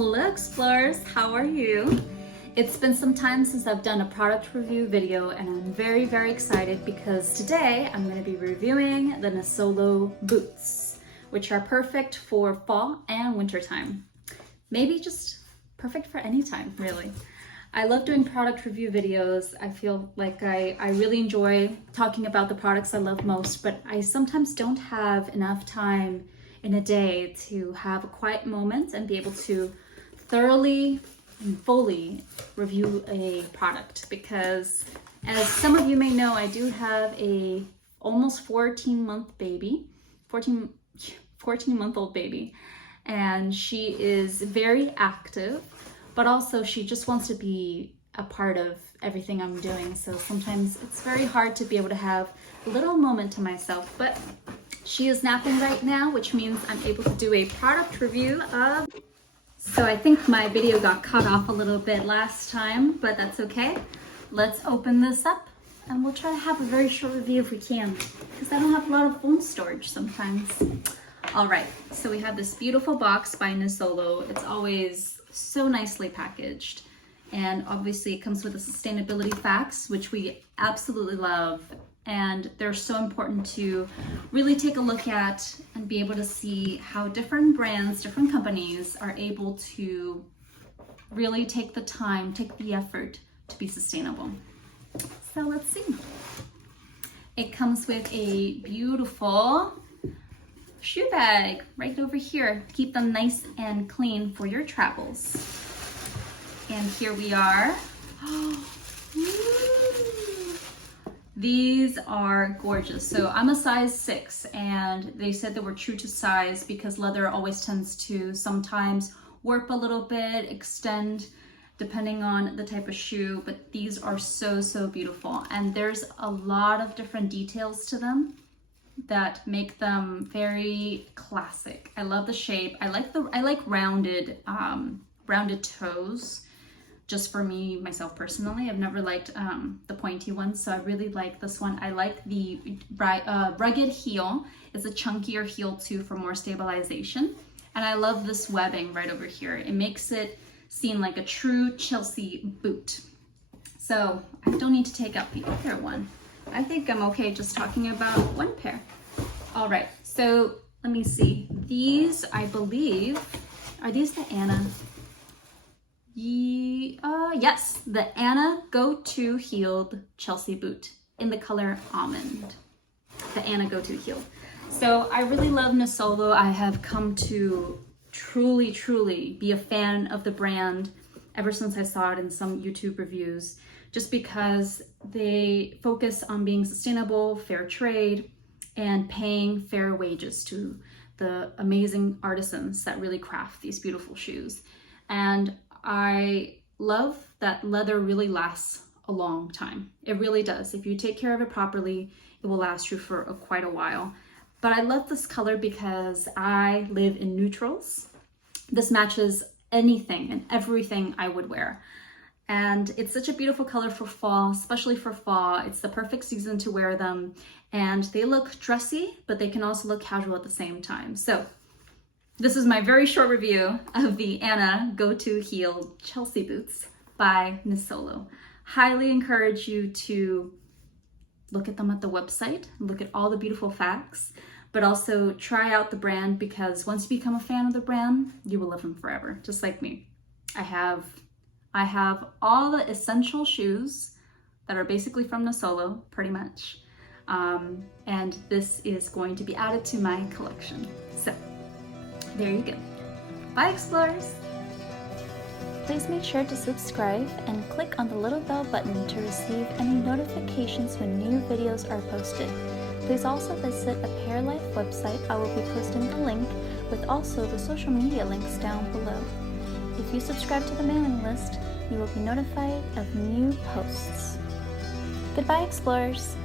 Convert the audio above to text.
Hello explorers, how are you? It's been some time since I've done a product review video and I'm very excited because today I'm going to be reviewing the Nisolo boots, which are perfect for fall and winter time. Maybe just perfect for any time, really. I love doing product review videos. I feel like I really enjoy talking about the products I love most, but I sometimes don't have enough time in a day to have a quiet moment and be able to thoroughly and fully review a product, because as some of you may know, I do have a almost 14-month baby, 14-month-old baby, and she is very active, but also she just wants to be a part of everything I'm doing. So sometimes it's very hard to be able to have a little moment to myself, but she is napping right now, which means I'm able to do a product review of. So I think my video got cut off a little bit last time, but that's okay. Let's open this up and we'll try to have a very short review if we can, because I don't have a lot of phone storage sometimes. All right, so we have this beautiful box by Nisolo. It's always so nicely packaged. And obviously it comes with the sustainability facts, which we absolutely love. And they're so important to really take a look at and be able to see how different brands, different companies are able to really take the time, take the effort to be sustainable. So let's see. It comes with a beautiful shoe bag right over here. Keep them nice and clean for your travels. And here we are. These are gorgeous. So I'm a size 6 and they said they were true to size because leather always tends to sometimes warp a little bit, extend depending on the type of shoe, but these are so beautiful. And there's a lot of different details to them that make them very classic. I love the shape. I like rounded toes. Just for me, myself personally, I've never liked the pointy ones, so I really like this one. I like the rugged heel. It's a chunkier heel too for more stabilization. And I love this webbing right over here. It makes it seem like a true Chelsea boot. So I don't need to take out the other one. I think I'm okay just talking about one pair. All right, so let me see. These, I believe, are these the Anna? Yes, the Anna Go-To Heeled Chelsea Boot in the color Almond. The Anna Go-To Heeled. So I really love Nisolo. I have come to truly be a fan of the brand ever since I saw it in some YouTube reviews, just because they focus on being sustainable, fair trade, and paying fair wages to the amazing artisans that really craft these beautiful shoes. And I love that leather really lasts a long time. It really does. If you take care of it properly, it will last you for quite a while. But I love this color because I live in neutrals. This matches anything and everything I would wear. And it's such a beautiful color for fall, especially for fall. It's the perfect season to wear them. And they look dressy, but they can also look casual at the same time. So this is my very short review of the Anna Go-To Heeled Chelsea Boots by Nisolo. Highly encourage you to look at them at the website, look at all the beautiful facts, but also try out the brand, because once you become a fan of the brand, you will love them forever, just like me. I have all the essential shoes that are basically from Nisolo, pretty much. And this is going to be added to my collection. So there you go. Bye, explorers! Please make sure to subscribe and click on the little bell button to receive any notifications when new videos are posted. Please also visit a Paralife website. I will be posting the link with also the social media links down below. If you subscribe to the mailing list, you will be notified of new posts. Goodbye, explorers!